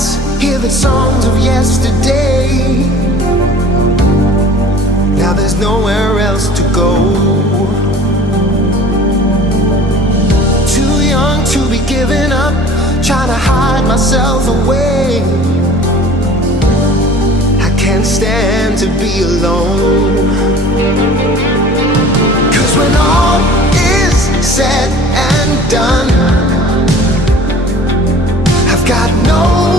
nights, hear the songs of yesterday. Now there's nowhere else to go. Too young to be giving up, trying to hide myself away. I can't stand to be alone. 'Cause when all is said and done, I've got no